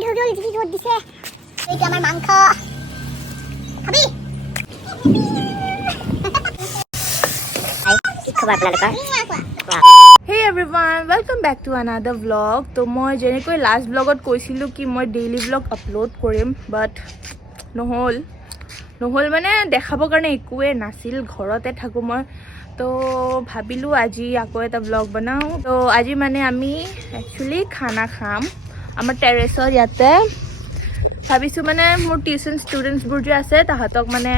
Tight হৈ গ'ল যি ৰ'দ দিছে এইটা আমাৰ মাংস খাবি Hey everyone, welcome back to another vlog. So মই যেনেকৈ লাষ্ট ব্লগত কৈছিলোঁ কি মই ডেইলি ব্লগ আপলোড কৰিম বাট নহ'ল মানে দেখাবৰ কাৰণে একোৱে নাছিল ঘৰতে থাকোঁ মই তো ভাবিলোঁ আজি আকৌ এটা ব্লগ বনাওঁ তো আজি মানে আমি একচুৱেলি খানা খাম আমাৰ টেৰেছৰ ইয়াতে ভাবিছোঁ মানে মোৰ টিউশ্যন ষ্টুডেণ্টছবোৰ যে আছে তাহাঁতক মানে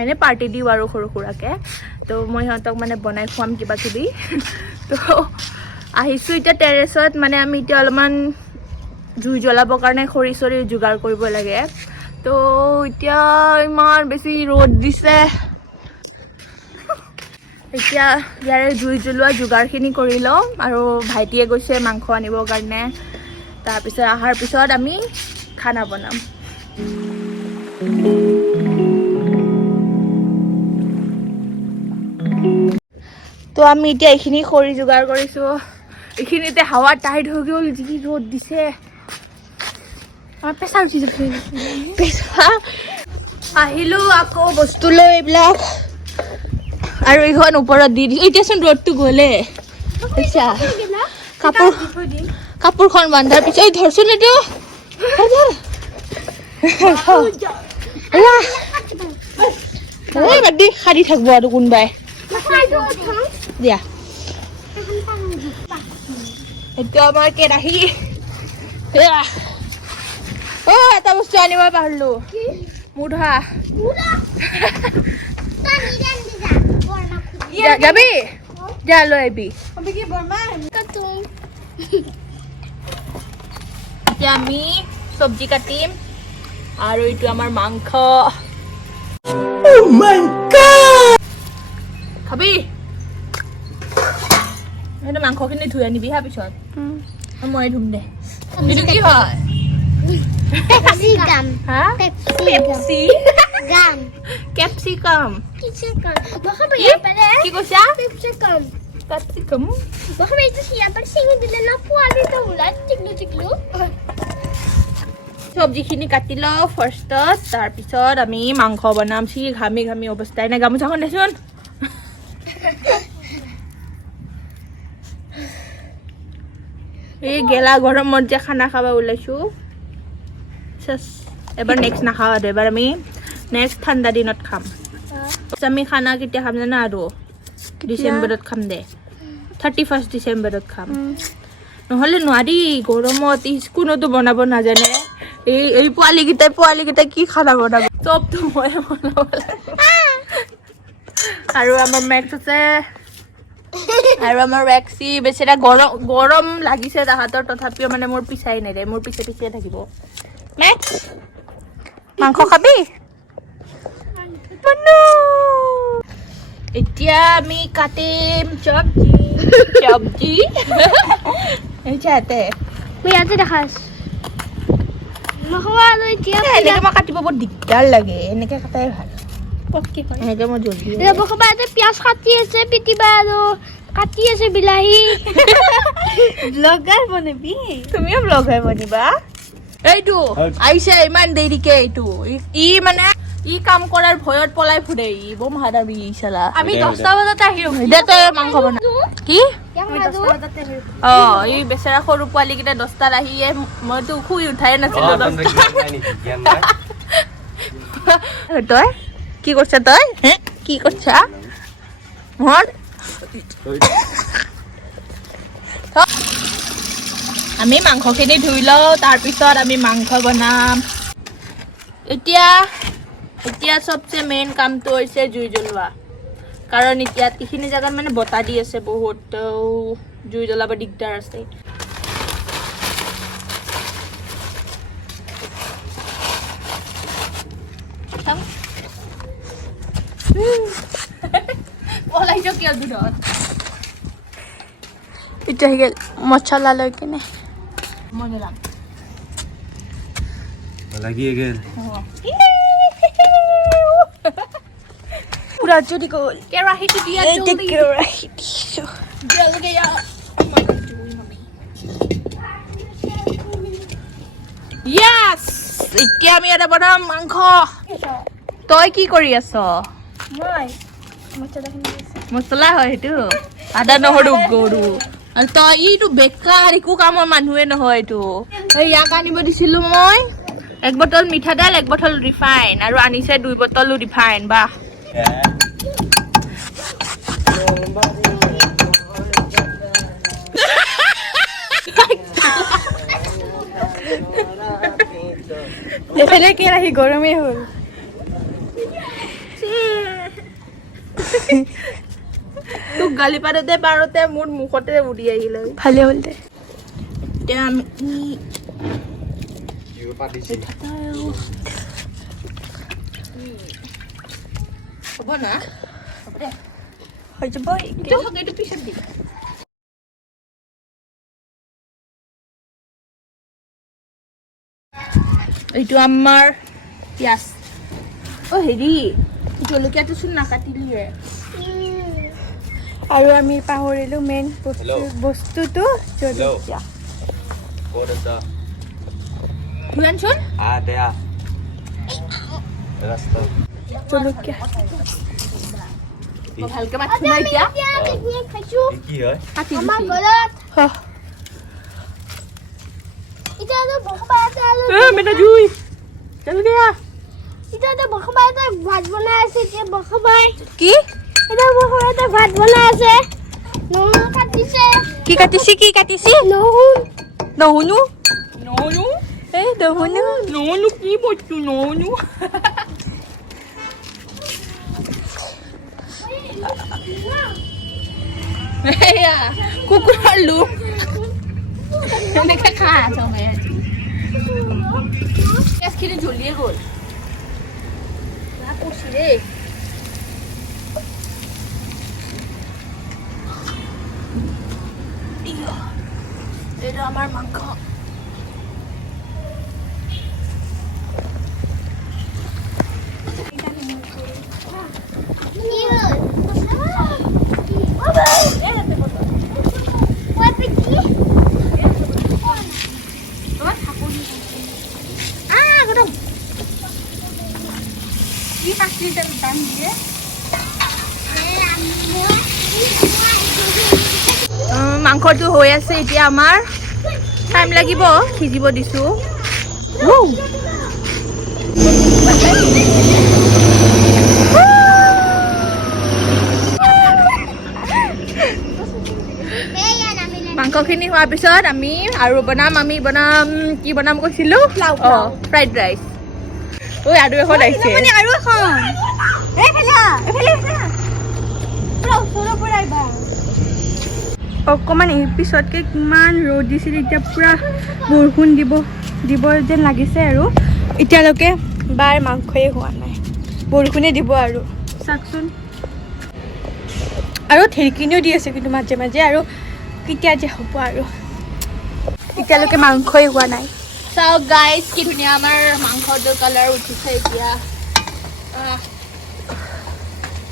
এনে পাৰ্টি দিওঁ আৰু সৰু সুৰাকৈ তো মই সিহঁতক মানে বনাই খুৱাম কিবা কিবি তো আহিছোঁ এতিয়া টেৰেছত মানে আমি এতিয়া অলপমান জুই জ্বলাবৰ কাৰণে খৰি চৰি যোগাৰ কৰিব লাগে তো এতিয়া ইমান বেছি ৰ'দ দিছে এতিয়া ইয়াৰে জুই জ্বলোৱা যোগাৰখিনি কৰি লওঁ আৰু ভাইটিয়ে গৈছে মাংস আনিবৰ কাৰণে তাৰপিছত অহাৰ পিছত আমি খানা বনাম তো আমি এতিয়া এইখিনি খৰি যোগাৰ কৰিছোঁ এইখিনিতে হাৱা টাইট হৈ গ'ল যি ৰ'দ দিছে প্ৰেছাৰ উঠি যাব প্ৰেছাৰ আহিলোঁ আকৌ বস্তু লৈ এইবিলাক আৰু এইখন ওপৰত দি দিছোঁ এতিয়াচোন ৰ'দটো গ'লে আচ্ছা কাপোৰখন বান্ধাৰ পিছত ধৰচোন এইটো বাদ সাৰি থাকিব আৰু কোনোবাই দিয়া এতিয়া আমাৰ কেৰাহী এটা বস্তু আনিব পাহৰিলোঁ মুধা যাবি যা লৈ আহিবি এতিয়া আমি চব্জি কাটিম আৰু এইটো আমাৰ মাংস খাবি সেইটো মাংসখিনি ধুই আনিবি হা পিছত মই ধুম দে এইটো কি হয় কেপচিকাম কি কৈছা কেপচিকাম চব্জিখিনি কাটি লওঁ ফাৰ্ষ্টত তাৰপিছত আমি মাংস বনাম চি ঘামি ঘামি অৱস্থাই নাই গামোচাখন দেচোন এই গেলা গৰমত যে খানা খাব ওলাইছোঁ এবাৰ নেক্সট নাখাওঁ আৰু এবাৰ আমি নেক্সট ঠাণ্ডা দিনত খাম আমি খানা কেতিয়া খাম জানা আৰু ডিচেম্বৰত খাম দে 31 ডিচেম্বৰত খাম নহ'লে নোৱাৰি গৰমত কোনোতো বনাব নাজানে এই পোৱালিকেইটাই কি খানা বনাব চবতো মই বনাব আৰু আমাৰ মেক্স আছে আৰু আমাৰ ৱেক্সি বেচেৰা গৰম লাগিছে তাহাঁতৰ তথাপিও মানে মোৰ পিছাই নেৰে মোৰ পিছে পিছে থাকিব মেক্স মাংস খাবি এতিয়া আমি কাটিম চব্জি ইয়াতে দেখাছ এনেকে মই কাটিব বৰ দিগদাৰ লাগে এনেকে কাটাই ভাল এনেকে মই জলদি পিঁয়াজ কাটি আছে পিটিবা আৰু কাটি আছে বিলাহী ব্লগাৰ বনাবি তুমিও ব্লগাৰ বনিবা এইটো আহিছে ইমান দেৰিকে এইটো মানে ই কাম কৰাৰ ভয়ত পলাই ফুৰে ই বম হাৰাবি চালা আমি 10টা বজাতে আহিম দে মাংস বনা কি এই বেচেৰা সৰু পোৱালি কেইটা 10টাত আহিয়ে মইতো শুই উঠাই নাছিলো তই কি কৰিছা তই কি কৰিছা মোৰ আমি মাংসখিনি ধুই লওঁ তাৰপিছত আমি মাংস বনাম এতিয়া চবচে মেইন কামটো হৈছে জুই জ্বলোৱা কাৰণ এতিয়া এইখিনি জেগাত মানে বতাহ দি আছে বহুত জুই জ্বলাব দিগদাৰ আছে কিয় দূৰত এইটো আহি গ'ল মছলা লৈ কিনে মই দিলাম লাগিয়ে গেল পুৰা জলদি গ'ল কেৰাহীটো দিয়া জলদি জল গয়া Yes! এতিয়া আমি এটা বনাম মাংস। তই কি কৰি আছ? মছলা হয় সেইটো আদা নহৰু গৰু আৰু তই এইটো বেকাৰ একো কামৰ মানুহে নহয় এইটো ইয়াক আনিব দিছিলো মই 1 বটল মিঠাতেল 1 বটল ৰিফাইন আৰু আনিছে 2 বটল ৰিফাইন বাহ এফালে কেৰাহী গৰমেই হ'ল তোক গালি পাৰোতে মোৰ মুখতে উৰি আহিলে ভালে হ'ল দে এতিয়া আমি হ'ব না হ'ব দে হৈ যাব এইটো পিছত দিম এইটো আমাৰ পিয়াজ অ হেৰি জলকীয়াটো চোন নাকাটিলিয়ে আৰু আমি পাহৰিলো মেইন বস্তুটো জলকীয়া শুনাচোন জলকীয়া ভালকে মাতিছো না এতিয়া কি হয় আমাৰ ঘৰত এটা বখবাতে মেটা জুই জলকীয়া এটা বখবাতে ভাত বনাই আছে যে বখবাই কি এটা বখবাতে ভাত বনাই আছে নহৰু কাটিছে কি কাটিছি নহৰু এই নহৰু কি বস্তু নহৰু এয়া কুকুৰৰ লোম এনেকে খা চবে আজি পিঁয়াজখিনি জ্বলিয়ে গ'ল কৈছি দেই এইটো আমাৰ মাংস মাংসটো হৈ আছে এতিয়া আমাৰ টাইম লাগিব সিজিব দিছো মাংসখিনি হোৱাৰ পিছত আমি কি বনাম কৈছিলো ফ্ৰাইড ৰাইচ ঐ আৰু এখন আহিছে অকণমান এই পিছতকে কিমান ৰ'দ দিছিল এতিয়া পুৰা বৰষুণ দিব যেন লাগিছে আৰু এতিয়ালৈকে বাৰ মাংসই হোৱা নাই বৰষুণে দিব আৰু চাওকচোন আৰু ঢেৰকিনিও দি আছে কিন্তু মাজে মাজে আৰু কেতিয়া যে হ'ব আৰু এতিয়ালৈকে মাংসই হোৱা নাই চাওক গাইজ কি ধুনীয়া আমাৰ মাংসটোৰ কালাৰ উঠিছে এতিয়া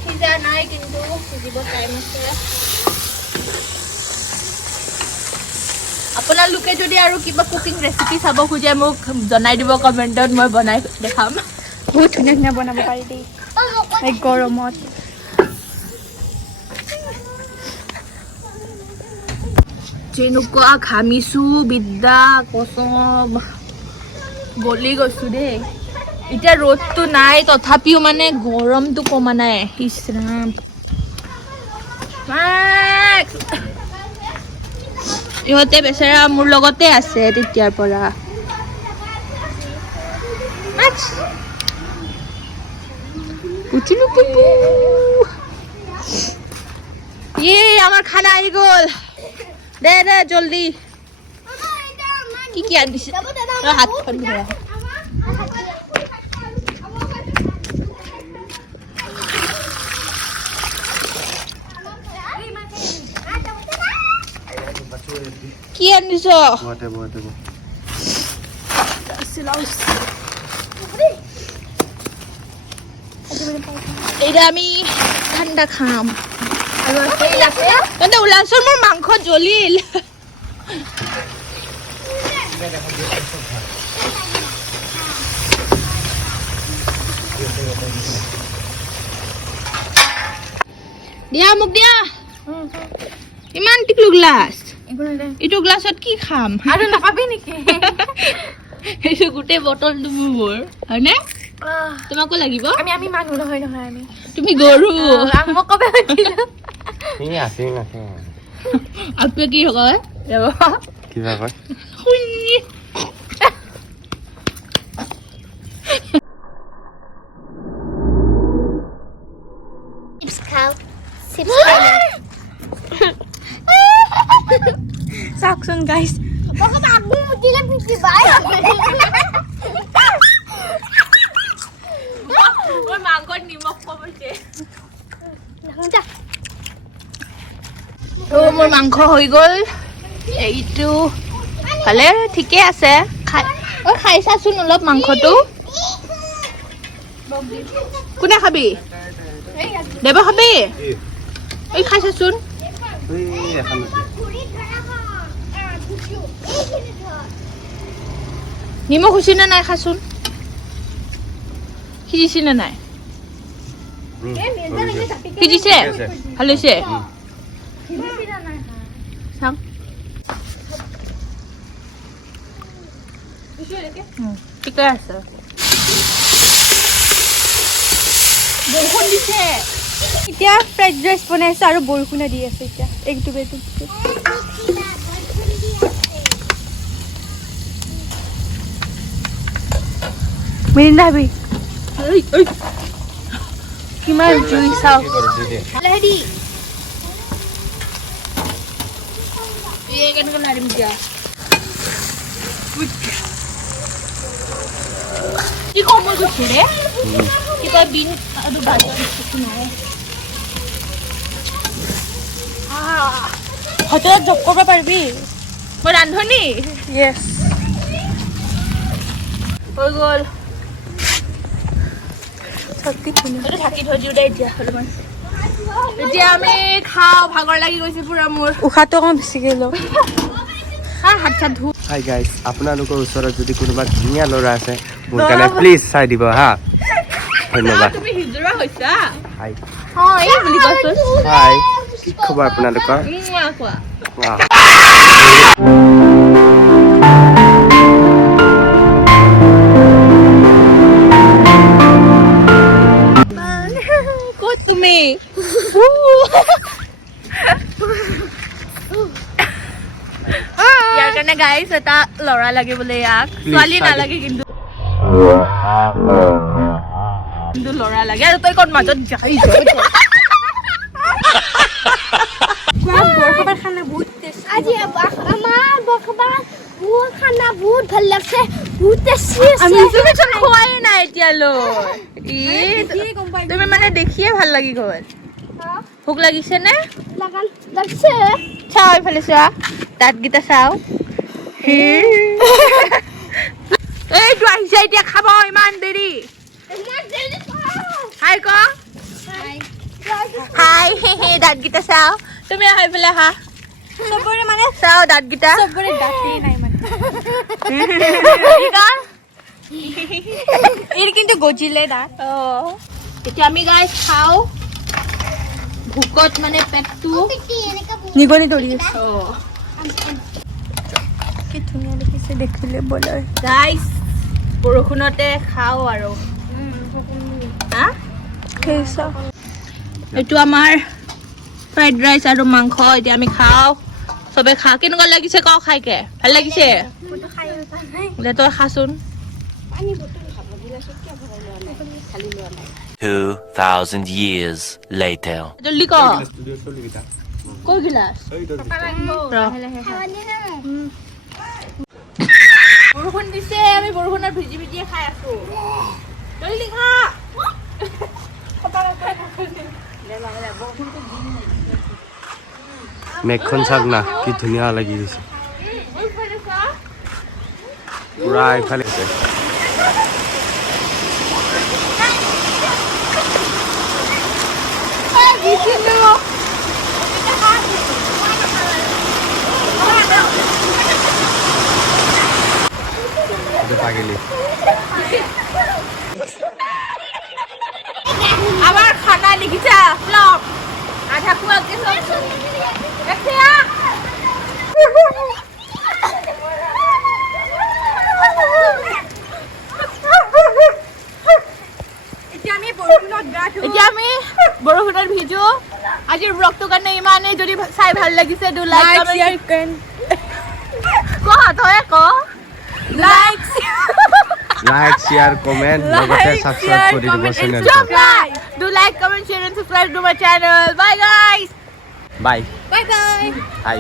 সিজা নাই কিন্তু সিজিব টাইম আছে আপোনালোকে যদি আৰু কিবা কুকিং ৰেচিপি চাব খোজে মোক জনাই দিব কমেণ্টত মই বনাই দেখাম বহুত ধুনীয়া ধুনীয়া বনাব পাৰি দেই এই গৰমত যেনেকুৱা ঘামিছো বিদ্যা কচম গলি গৈছো দেই এতিয়া ৰ'দটো নাই তথাপিও মানে গৰমটো কমা নাই ইছৰাম ইহঁতে বেচেৰা মোৰ লগতে আছে তেতিয়াৰ পৰা আমাৰ খানা আহি গ'ল দে জলদি কি আনিছে হাতখন ধৰা কি আনিছ এইটা আমি ঠাণ্ডা খাম আৰু ওলাচোন মোৰ মাংস জ্বলিল দিয়া মোক দিয়া ইমান টিকলু গ্লাছ এইটো গ্লাছত কি খাম আৰু নাপাবি নেকি এইটো গোটেই বটলটো মোৰ হয়নে তোমাকো লাগিব আমি মানুহ নহয় আমি তুমি গৰু মোক কবে দিলো এই আছে নাছে আপে কি হয় কিবা কয় চিপছ খাও চিপছ খাই চাওকচোন গাইছ বাবা আপনি মুদিলে পিছি বাই মই মাংসত নিমখ কমছে মোৰ মাংস হৈ গ'ল এইটো ভালে ঠিকে আছে খাই চাচোন অলপ মাংসটো কোনে খাবি দেৱ খাবি এই খাই চাচোন এই এখন নিমখ হৈছে নে নাই খাচোন সিজিছে নে নাই সিজিছে ভাল হৈছে চাওক ঠিকে আছে বৰষুণ দিছে এতিয়া ফ্ৰাইড ৰাইচ বনাইছো আৰু বৰষুণে দি আছে এতিয়া একটু মিৰিণ্ডা হাবি কিমান জুই চাওক লেডি কেনেকৈ লাৰিম এতিয়া কি কম মই কৈছো ৰে কিবা বিন আৰু বাজাৰ কিছু নাই হোটেলত জব কৰিব পাৰিবি মই ৰান্ধনি য়েছ হৈ গ'ল সত্যি ধুনীয়া এইটো ঢাকি থৈ দিওঁ দে এতিয়া অলপমান এতিয়া আমি খাওঁ ভাগৰ লাগি গৈছে পুৰা মোৰ উশাহটো অকণ বেছিকৈ লওঁ হাত চাত ধু হাই গাইজ আপোনালোকৰ ওচৰত যদি কোনোবা ধুনীয়া ল'ৰা আছে মোৰ কাৰণে প্লিজ চাই দিব হা ধন্যবাদ তুমি হিজৰা হৈছা হাই এই বুলি কৈছোন হাই কি খবৰ আপোনালোকৰ কোৱা ৱাহ ক'ত তুমি ইয়াৰ কাৰণে গাইছ এটা ল'ৰা লাগে বোলে ইয়াক ছোৱালী নালাগে কিন্তু ল'ৰা লাগে আৰু তই ক'ত মাজত যাই বৰষাবাৰ খানা বহুত টেষ্টি আজি আমাৰ বৰখবাৰ বহুত খানা বহুত ভাল লাগছে বহুত টেষ্টি আমি আছে তুমি চোন খোৱাই নাই এতিয়ালৈ তুমি মানে দেখিয়ে ভাল লাগি গ'ল ভোক লাগিছে নে লাগান লাগছে চাও এইফালে চোৱা দাঁতকেইটা চাও এইটো আহিছে এতিয়া খাব ইমান দেৰি হাই ক হাই দাঁতকেইটা চাও তুমি আহি পেলাই আহা চবৰে মানে চাও দাঁতকেইটা চবৰে দাঁতেই নাই মানে এইটো কিন্তু গজিলে দাঁত এতিয়া আমি গাইছ খাওঁ ভোকত মানে পেটটো নিগনি ধৰি আছে কি ধুনীয়া দেখিছে দেখিলে বলৰ গাইছ বৰষুণতে খাওঁ আৰু হা খেলিছা এইটো আমাৰ ফ্ৰাইড ৰাইচ আৰু মাংস এতিয়া আমি খাওঁ চবে খা কেনেকুৱা লাগিছে ক খাইকে ভাল লাগিছে দে তই খাচোন 2,000 years later. জলদি ক কৈ গিলাচ বৰষুণ দিছে আমি বৰষুণত ভিজি ভিজিয়ে খাই আছো জলদি খা মেঘখন চাওক না কি ধুনীয়া লাগি গৈছে পুৰা এইফালে আছে পাগিলি আমাৰ খানা লিখিছা ফ্লপ আধা খোৱাকে চব এতিয়া এতিয়া আমি বৰষুণত ভিজো আজিৰ ব্লগটোৰ কাৰণে ইমানেই যদি চাই ভাল লাগিছে ডু লাইক কমেণ্ট তই ক লাইক শ্বেয়াৰ কমেণ্ট লগতে ছাবস্ক্ৰাইব কৰি দিব চেনেলটো do like comment share and subscribe to my channel bye guys bye bye bye high